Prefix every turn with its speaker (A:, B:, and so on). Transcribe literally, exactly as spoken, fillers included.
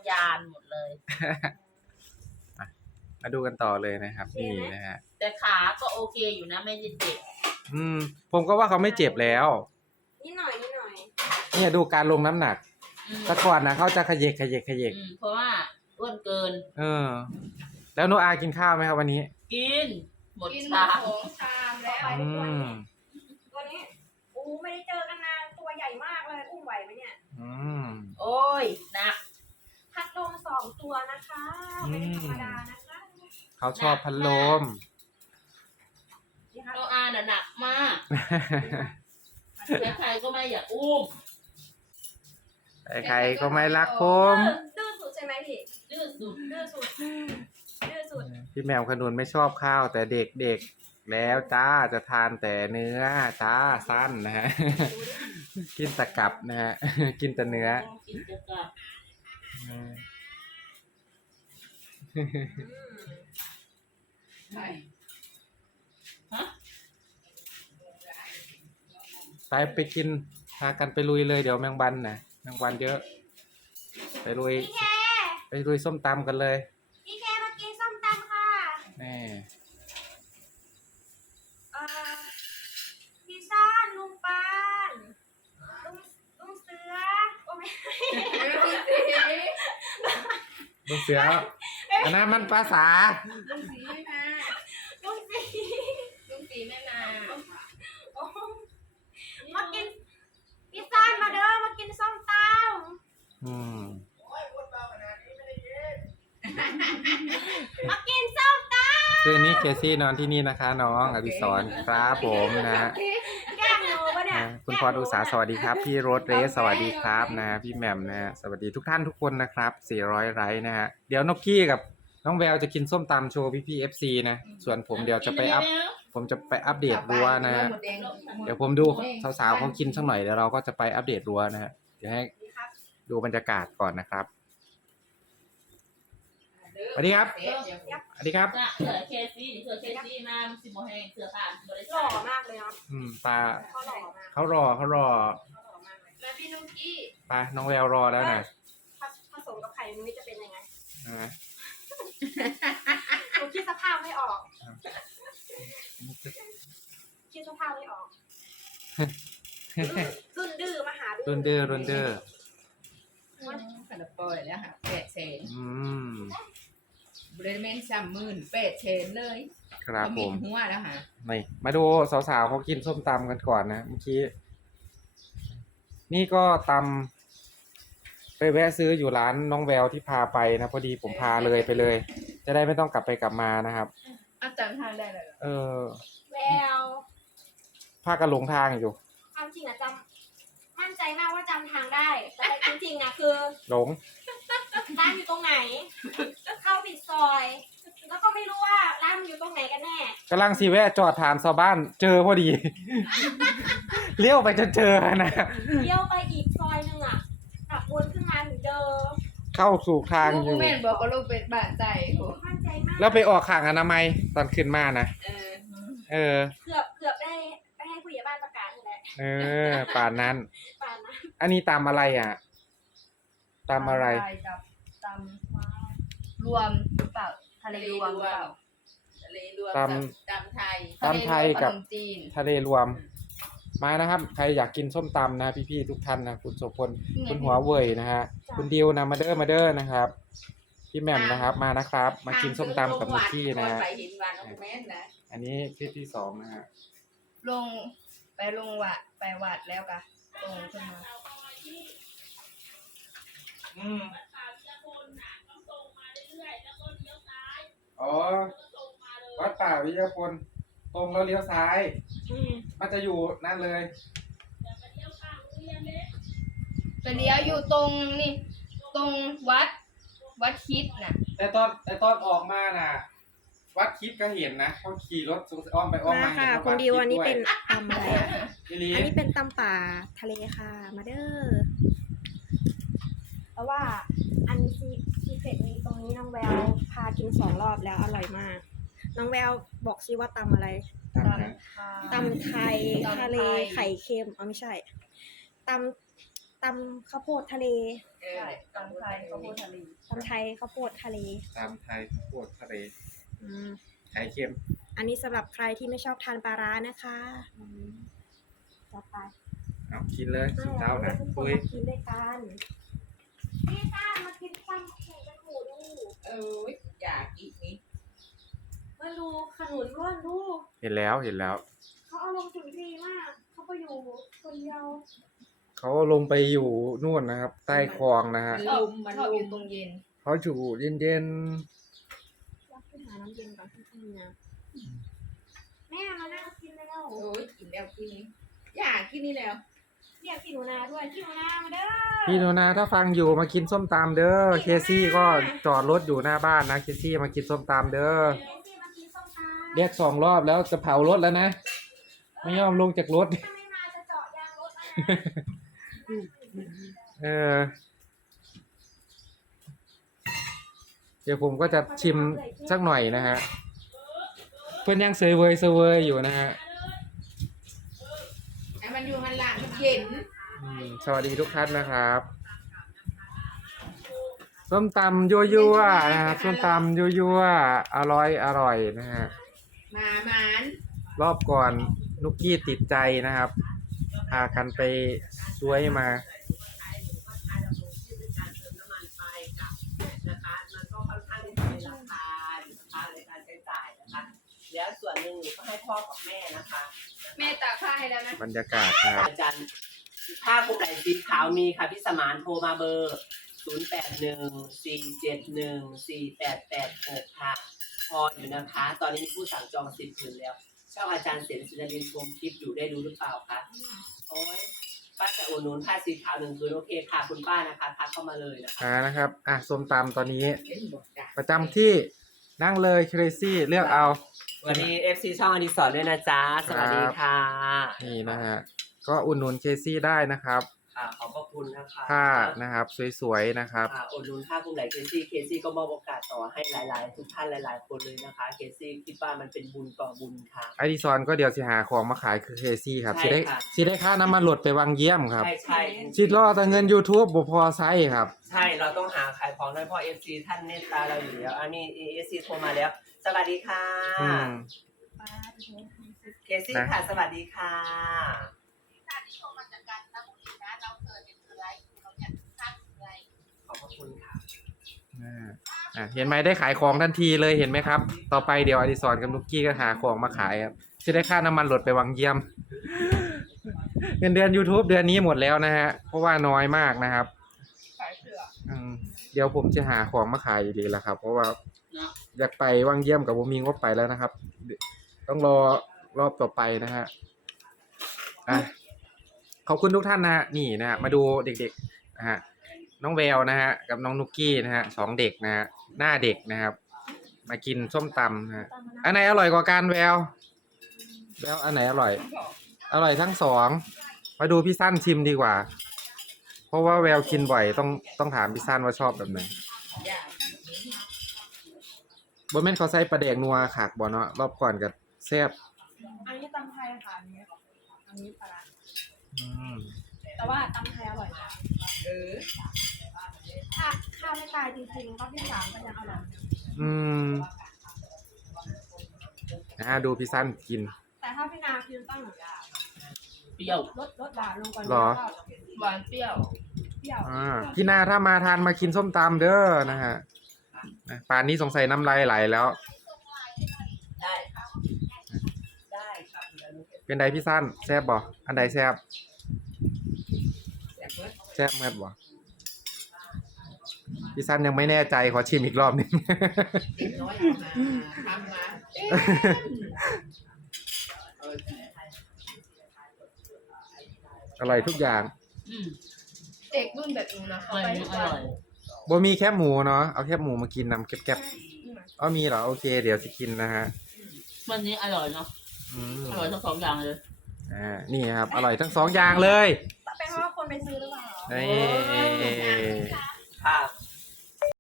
A: ยานหมดเลย
B: มาดูกันต่อเลยนะครับนี่นะฮะ
A: แต่ขาก็โอเคอยู่นะไม่ได้เจ็บ
B: อืมผมก็ว่าเขาไม่เจ็บแล้ว
C: นิดหน่อยนิดหน่อย
B: เนี่ยดูการลงน้ำหนักแต่ก่อนนะเขาจะขยเกขยเกขยเก
A: เพราะว่าอ้วนเกิน
B: เออแล้วโนอากินข้าวไหมครับวันนี้
A: กินหมดชามของชามแล้ว
B: อืม
C: ตัวนี้อู้ไม่ได้เจอกันนานตัวใหญ่มากเลยอุ้มไหวไหมเนี่ย
B: อืม
A: โอ้ยหนัก
C: พัดลมสองตัวนะคะไม่ได้ธรรมดานะคะ
B: เขาชอบพัดลม
A: โนอาน่ะหนักมากใครๆก็ไม่อยากอุ้ม
B: ใครๆก็ไม่รักผม
C: ดื้อสุดใช่ไหมพี่
A: ดื้อสุด
C: ดื้อสุดดื้อสุด
B: พี่แมวขนุนไม่ชอบข้าวแต่เด็กๆแล้วจ้าจะทานแต่เนื้อจ้าสั้นนะฮะกินตะกับนะฮะกินแต่เนื้อ
A: กินตะกับ
B: ใช่ฮะไปไปกินพากันไปลุยเลยเดี๋ยวแมงวันนะแมงวันเยอะไปลุยไปลุยส้มตำกันเลย
C: พี่แคมากินส้มตำค่ะ
B: นี่
C: เอ่อพี่ซ่านลุงปานลุงลุงเสือโอ้ไม่
B: ลุงเสืออันนั้นมันภาษา
A: ลุงสีไม่มา
C: ลุงสี
A: ลุงสีไม่มา
C: มากินพี่ซ่านมาเด้อมากินส้มตำ
B: อืม
C: มากินส้มตำ
B: คืนนี้เคซี่นอนที่นี่นะคะน้องอดิศรครับผมนะ
C: แกล้งหนูปะเนี่ย
B: คุณพรอุตสาสวัสดีครับพี่โรสเรสสวัสดีครับนะพี่แหม่มนะสวัสดีทุกท่านทุกคนนะครับสี่ร้อยไลค์นะฮะเดี๋ยวนกกี้กับน้องแววจะกินส้มตำโชว์พี่พี่เอฟซีนะส่วนผมเดี๋ยวจะไปอัพผมจะไปอัปเดตรั้วนะฮะเดี๋ยวผมดูสาวๆเขากินสักหน่อยเดี๋ยวเราก็จะไปอัปเดตรั้วนะฮะเดี๋ยวให้ดูบรรยากาศก่อนนะครับสวัสดีครับสวัสดีครับ
A: เสือเคซี่เสือเคซี่มาสิบโมงแห่งเสือผ่านบริษัท
C: หล่อมากเลยเนาะ
B: อืมปลา
C: เขาหล่อมาก
B: เขารอเขารอ
C: แล้วพี่นุ๊กกี้
B: ปลาน้องแววรอแล้วนะ
C: ผสมกับไข่มุ้ยจะเป็นยังไง
B: นะ
C: หนูคิดสภาพไม่ออกคิดสภาพไม่ออกรุ่นดื้อมาหา
B: รุ่นดื้อรุ่นดื้อ
A: ขนมปอยแล้วค่ะแปดเชน
B: อืม
A: บริเวณสามหมื่นแปดเชนเลย
B: ครับผม
A: หัวแล้วค่ะ
B: นี่มาดูสาวๆเขากินส้มตำกันก่อนนะเมื่อกี้นี่ก็ตำไปแวะซื้ออยู่ร้านน้องแววที่พาไปนะพอดีผมพาเลยไปเลยจะได้ไม่ต้องกลับไปกลับมานะครับ
A: อาจารย์ทางได้เลย
B: เออ
C: แวว
B: พากันหลงทางอยู่
C: ความจริงอะจำมั่นใจมากว่าจำทางได้แต่จริงๆนะคือ
B: หลง
C: ร้านอยู่ตรงไหนเข้าผิดซอยแล้วก็ไม่รู้ว่าร้านมันอยู่ตรงไหนกันแน่
B: กำลังซีแวะจอดถามชาวบ้านเจอพอดีเลี้ยวไปจนเจอนะ
C: เลี้ยวไปอีกซอยนึงอ่ะขับวนขึ้นมาถึงเจอ
B: เข้าสู่ทางอยู่
A: แม่บอกว่าลูกเป็นบ้านใจ
C: มั่นใจมาก
B: แล้วไปออกข่างอนามัยตอนขึ้นมานะเออเออ
C: เกือบเกือบได้ไปให้ผู้ใหญ่บ้านประกาศนี่แหละ
B: เออป่านนั้น
C: ป่านนั้น
B: อันนี้ตามอะไรอ่ะตามอะไร
A: ตามรวมหรือเปล่าทะเลรวมหรือเปล่าทะเลรวมตามตามไทย
B: ตามไทยกับทะเลรวมมานะครับใครอยากกินส้มตำนะพี่ๆทุกท่านนะคุณโสพลคุณหัวเว่ยนะฮะคุณดิวนะมาเด้อมาเด้อนะครับพี่แหม่มนะครับมานะครับมากินส้มตำกับนุกกี้นะฮะอันนี้คลิปที่สองนะฮะ
A: ลงไปลงวัดไปวัดแล้วกะลงขึ้นมา
B: อืมอ๋อวัดป่าวิทยาพลตรงแล้วเลี้ยวซ้ายมันจะอยู่นั่นเลย
A: ไปเลี้ยวอยู่ตรงนี่ตรงวัดวัดคิดน่ะ
B: แต่ตอนแต่ตอนออกมาน่ะวัดคิดก็เห็นนะเขาขี่รถอ้อมไปอ้อมมา
C: ค่ะคุณดิวอันนี้เป็นตำอะไรอันนี้เป็นตำป่าทะเลค่ะมาเด้อแต่ว่าอันซีซีเฟตนี้ตรงนี้น้องแววพากินสองรอบแล้วอร่อยมากน้องแววบอกซิว่าตำอะไรตำไทยทะเลไข่เค็มอ๋อไม่ใช่ตำตำข้าวโพดทะเล
A: ใช่ตำไทยข้าวโพดทะเล
C: ตำไทยข้าวโพดทะเล
B: ตามไทยข้าวโพดทะเล
C: อืม
B: ไข่เค็ม
C: อันนี้สำหรับใครที่ไม่ชอบทานปลาร้านะคะต่อไป
B: เอากินเลยสุดเจ้านะ
C: ทุกค
B: คุ
C: น
B: ย
C: มากินด้วยกันพี่ต้ามากินตำแข่งกันหมูดู
A: เอออยากอีกนี้
C: มาดูขนุนร่วนดู
B: เห็นแล้วเห็นแล้ว
C: เขาเอาลงถึงดีมาก เขาไปอยู่คนเดียว
B: เขาลงไปอยู่นู่นนะครับ ใต้คลองนะฮะ
A: ชอบชอบอยู่ตรงเย็น
B: เขาอยู่เย็น
C: อยากไปหาน้ำเย็นก่อนที่นี่นะแม่มานั่งกินแล้ว
A: โอ้ยกินแล้วกินนี้อยากกินนี่แล้ว
C: เรียกพี่หนูนาด้วยพี่หนูนามาเด้อ
B: ๆพี่โนนาถ้าฟังอยู่มากินส้มตำเด้อเคซี่ก็จอดรถอยู่หน้าบ้านนะเคซี่มากินส้มตำเด้อ
C: เดี๋ยวพี่มากินส้มตำ
B: เรียกสองรอบแล้วจะเผารถแล้วนะ ไม่ยอมลงจากรถ
C: ถ้าไม่มาจะเจาะยางรถแล้วนะ
B: เออ เดี๋ยวผมก็จะชิมสักหน่อยนะฮะ เพื่อนยังเซยเวยเซยเวยอยู่นะฮะ
A: ไอ้มันอยู่มันละมันเย็น
B: อืมสวัสดีทุกท่านนะครับ ส้มตำยั่วยั่วๆนะครับส้มตำยั่วยั่วๆอร่อยอร่อยนะฮะ
A: มาหมาน
B: รอบก่อนนุกกี้ติดใจนะครับ พากันไปช่วยมา
D: นะคะมันก็ค่อนข้างที่จะมีราคานะคะในการใช้จ่ายนะคะแล้วส่วนหนึ่งหนูก็ให้พ่อกับแม่นะคะ
A: แม่ตากผ้าให้แล้วนะ
B: บรรยากาศนะครับ
D: อาจารย์ผ้าคลุมไหล่สีขาวมีค่ะพี่สมานโทรมาเบอร์ ศูนย์ แปด หนึ่ง สี่ เจ็ด หนึ่ง สี่ แปด แปด หก ค่ะ พออยู่นะคะ ตอนนี้มีผู้สั่งจองสิบผืนแล้วช่องอาจารย์เสนศิลปินชมคลิปอยู่ได้ดูหรือเปล่าคะโอ้ยป้าจะอุดหนุนผ้าสีขาวหนึ่งผืนโอเคค่ะคุณป้านะคะทักเข้ามาเลยนะคะ
B: อ่านะครับ อ่ะส้มตำตอนนี้
A: เห็นบอกจ้ะ
B: ประจำที่นั่งเลยเครซี่เลือกเอา
D: สวัสดี เอฟ ซี ช่องอดิศรด้วยนะจ๊ะ สวัสดีค่ะ
B: นี่นะฮะ ก็อุดหนุนเคซี่ได้นะครับ
D: ค่ะขอบพระคุณนะคะ
B: ผ้านะครับ สวยๆนะครับ
D: ค่ะอุดหนุนค่าคุณไหลเคซี่เคซี่ก็มอบโอกาสต่อให้หลายๆ ทุกท่านหลายๆ คนเลยนะคะเคซี่คิดว่ามันเป็นบุญต่อบุญค่ะ
B: ไอดิซอนก็เดี๋ยวสิหาของมาขายคือเคซี่ครับ
D: ใช่
B: สิได้
D: ค่ะ
B: สิได้ค่าน้ำมันหลดไปวังเยี่ยมครับ
D: ใช่ใช่
B: สิรอแต่เงิน YouTube บ่พอไซส์ครับ
D: ใช่เราต้องหาขายของด้วยเพราะเอฟซีท่านเมตตาเราอยู่แล้วอันนี้เอฟซีโทรมาแล้ว สวัสดีค่ะ
B: อืม
C: ป้าไปโชว์ให้สิ
D: เคซี่ค่ะสวัสดีค่ะ
E: ที่ชมมาจากการตั้งบุรีนะเราเกิดเป็นอะไรเราอยากสร้างอะไร
D: ขอบพระคุณค่ะ
B: อ่าอ่ะเห็นไหมได้ขายของทันทีเลยเห็นไหมครับ ต่อไปเดี๋ยวอดิศรกับนุกกี้ก็หาของมาขายครับจะได้ค่าน้ำมันหลดไปวังเยี่ยม เงินเดือน YouTube เดือนนี้หมดแล้วนะฮะ เพราะว่าน้อยมากนะครับ
A: ขายเสื้อ
B: อืมเดี๋ยวผมจะหาของมาขายอยู่ดีแหละครับ เพราะว่าอยากไปวังเยี่ยมกับผมมีงบไปแล้วนะครับ ต้องรอรอบต่อไปนะฮะอ่ะขอบคุณทุกท่านนะฮะนี่นะฮะมาดูเด็กๆนะฮะน้องแววนะฮะกับน้องนุกกี้นะฮะสองเด็กนะฮะหน้าเด็กนะครับ มากินส้มตำนะฮะอันไหนอร่อยกว่ากันแววแววอันไหนอร่อย อร่อยทั้งสองมาดูพี่สั้นชิมดีกว่า เพราะว่าแววกินบ่อยต้องต้องถามพี่สั้นว่าชอบแบบไหน
A: อยาก
B: บนแม่นเขาใส่ปลาแดกนัวขากบ่เนาะรอบก่อนกับแซ่บ
C: อันนี้ตำไทยค่ะอันนี้อันนี้ปลาร้า
B: อืม
C: แต่ว่าตำไทยอร่อยนะ
A: เออ
C: ถ้าข้าวไม่ตายจริงๆรอบที่สามก็ยังอร่อย
B: อืมนะดูพี่สั้นกิน
C: แต่ถ้าพี่นาคือต้อง
D: เปรี้ยว
C: ลดลดหวานลงก่อน
B: หรอ
C: แล้วก็
A: หวานเปรี้ยว
C: เปรี้ยว
B: อ่าพี่นาถ้ามาทานมากินส้มตำเด้อนะฮะนะป่านนี้สงสัยน้ำลายไหลแล้ว
D: ได้ค่ะได้ค่ะ
B: เป็นไดพี่สั้นแซ่บบ่อันใดแซ่บ
A: อยากเว้ย
B: แซ่บแม่บบ่พี่สั้นยังไม่แน่ใจขอชิมอีกรอบหนึง
A: เด็กน้อยเอามาทำมาเอ๊ะเออ
B: อร่อยทุกอย่าง
A: อืมเด็กรุ่นแบบหนูนะเขาไปทุกวัน
B: บ่มีแคบหมูเนาะเอาแคบหมูมากินนำแก๊บๆอ๋อมีเหรอโอเคเดี๋ยวสิกินนะฮะ
F: วันนี้อร่อยเนาะ
B: อืม
F: อร่อยทั้งสองอย่างเลย
B: อ่านี่ครับอร่อยทั้งสองอย่างเลย
C: เป็นเพราะว่าคนไปซื้อหรือเปล่า
B: นี่
D: ค่ะ